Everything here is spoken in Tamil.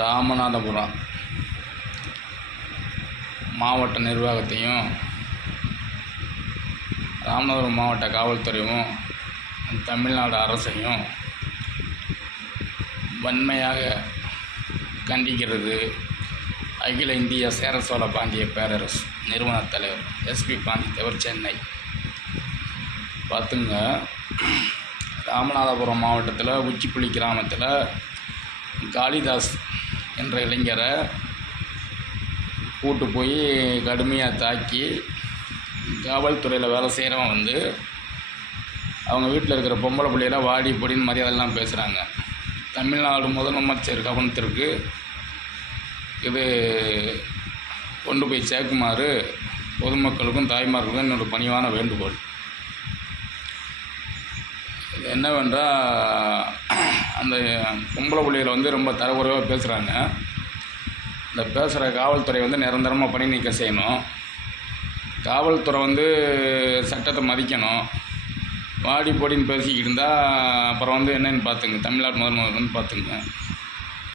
ராமநாதபுரம் மாவட்ட நிர்வாகத்தையும் ராமநாதபுரம் மாவட்ட காவல்துறையும் தமிழ்நாடு அரசையும் வன்மையாக கண்டிக்கிறது அகில இந்திய சேர சோழ பாண்டிய பேரரசு நிறுவனத் தலைவர் எஸ்பி பாண்டித்தேவர், சென்னை. பார்த்துங்க, ராமநாதபுரம் மாவட்டத்தில் உச்சிப்புள்ளி கிராமத்தில் காளிதாஸ் என்ற இளைஞரை கூட்டு போய் கடுமையாக தாக்கி காவல்துறையில் வேலை செய்கிறவன் வந்து அவங்க வீட்டில் இருக்கிற பொம்பளை பிள்ளையில வாடி பொடின்னு மரியாதைலாம் பேசுகிறாங்க. தமிழ்நாடு முதலமைச்சர் கவனத்திற்கு இது கொண்டு போய் சேர்க்குமாறு பொதுமக்களுக்கும் தாய்மார்களுக்கும் என்னோட பணிவான வேண்டுகோள். இது என்னவென்றால், அந்த பொம்பளை பிள்ளைகளை வந்து ரொம்ப தரக்குறைவாக பேசுகிறாங்க. இந்த பேசுகிற காவல்துறை வந்து நிரந்தரமாக பணி நீக்கம் செய்யணும். காவல்துறை வந்து சட்டத்தை மதிக்கணும். வாடி போடின்னு பேசிக்கிட்டு இருந்தால் அப்புறம் வந்து என்னென்னு பார்த்துங்க, தமிழ்நாடு முதல்வர் வந்து பார்த்துங்க.